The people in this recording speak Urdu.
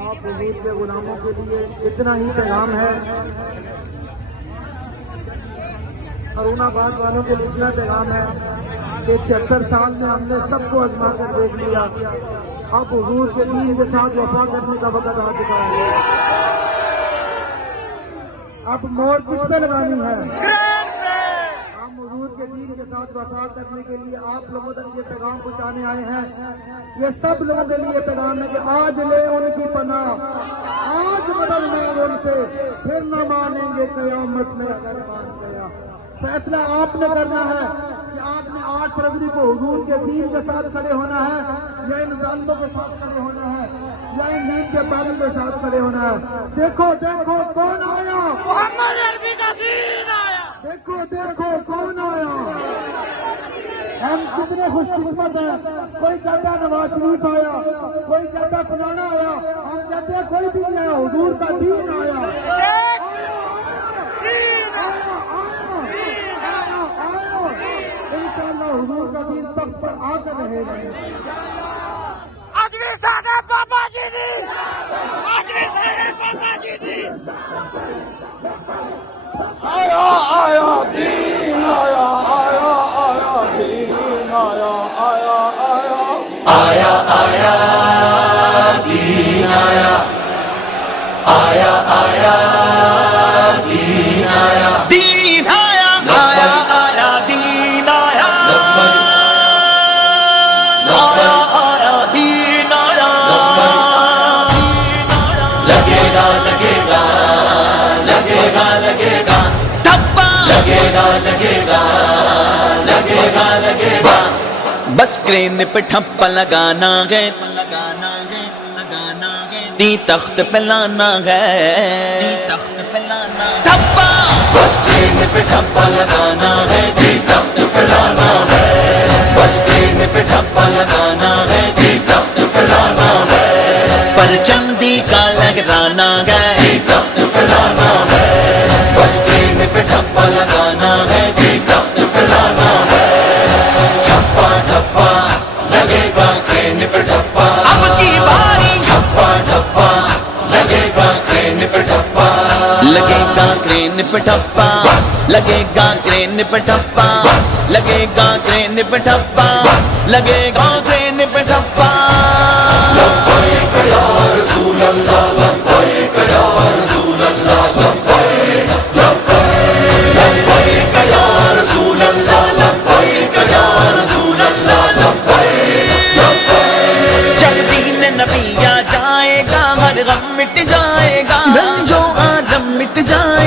آپ حضور کے غلاموں کے لیے اتنا ہی پیغام ہے، قرون آباد والوں کے لیے اتنا پیغام ہے کہ 76 سال میں ہم نے سب کو آزما کر دیکھ لیا، اب حضور کے دین کے ساتھ وفا کرنے کا وقت آ چکا ہے۔ اب مور کس پہ لگانی ہے؟ ہم حضور کے دین کے ساتھ وفا کرنے کے لیے آپ لوگوں تک یہ پیغام پہنچانے آئے ہیں۔ یہ سب لوگوں کے لیے پیغام ہے کہ آج لے ان کی پناہ، آج بدل مانگ ان سے، پھر نہ مانیں گے قیامت میں اگر مان گیا۔ فیصلہ آپ نے کرنا ہے کہ آپ نے 8 فروری کو حضور کے دین کے ساتھ کھڑے ہونا ہے یا ان ظالموں کے ساتھ کھڑے ہونا ہے یا ان دین کے پانی کے ساتھ کھڑے ہونا ہے۔ دیکھو دیکھو کون آیا، محمد عربی کا دین آیا۔ دیکھو دیکھو کون آیا۔ ہم کتنے خوش قسمت ہیں، کوئی کہتا نواز شریف آیا، کوئی کہتا فلانا آیا، ہم کہتے ہیں کوئی بھی نہیں آیا، حضور کا دین آیا۔ انشاءاللہ حضور کا دین تخت پر آ کر رہے گا۔ آدمی سادہ بابا جی دی، آدمی سادہ بابا جی دی۔ آیا آیا دین آیا، آیا آیا دین آیا، آیا آیا آیا آیا دین آیا، آیا آیا دین آیا، دین آیا، آیا آیا دین آیا، آیا آیا دین آیا، لگے گا لگے گا لگے گا لگے گا ٹھپا، لگے گا لگے گا لگے گا لگے گا، بس کرین پہ ٹھپا لگانا ہے، لگانا ہے لگانا ہے، دی تخت پہ لانا ہے، دی تخت پہ لانا ٹھپا، بس کرین پہ ٹھپا لگانا ہے، دی تخت پہ لانا ہے، بس کرین پہ ٹھپا لگانا ہے، دی تخت پہ لانا ہے، پرچم دی کا لگانا ہے، دی تخت پہ لانا ہے، بس کرین پہ ٹھپا لگانا ہے، دی تخت پہ لانا ہے، ٹھپا ٹھپا لگے گا کرین پہ ٹھپا، اب کی باری ٹھپا ٹھپا لگے گا کرین پہ ٹھپا، لگے گا کرین پہ ٹھپا، لگے گا کرین پہ ٹھپا، لگے گا کرین پہ ٹھپا، لگے گا کرین پہ ٹھپا، لبیک یا رسول اللہ، لبیک یا رسول اللہ، لبیک لبیک لبیک یا رسول اللہ، لبیک یا رسول اللہ، لبیک لبیک، جب دین نبی آ جائے گا ہر غم مٹ جائے گا، رنجو عالم مٹ جائے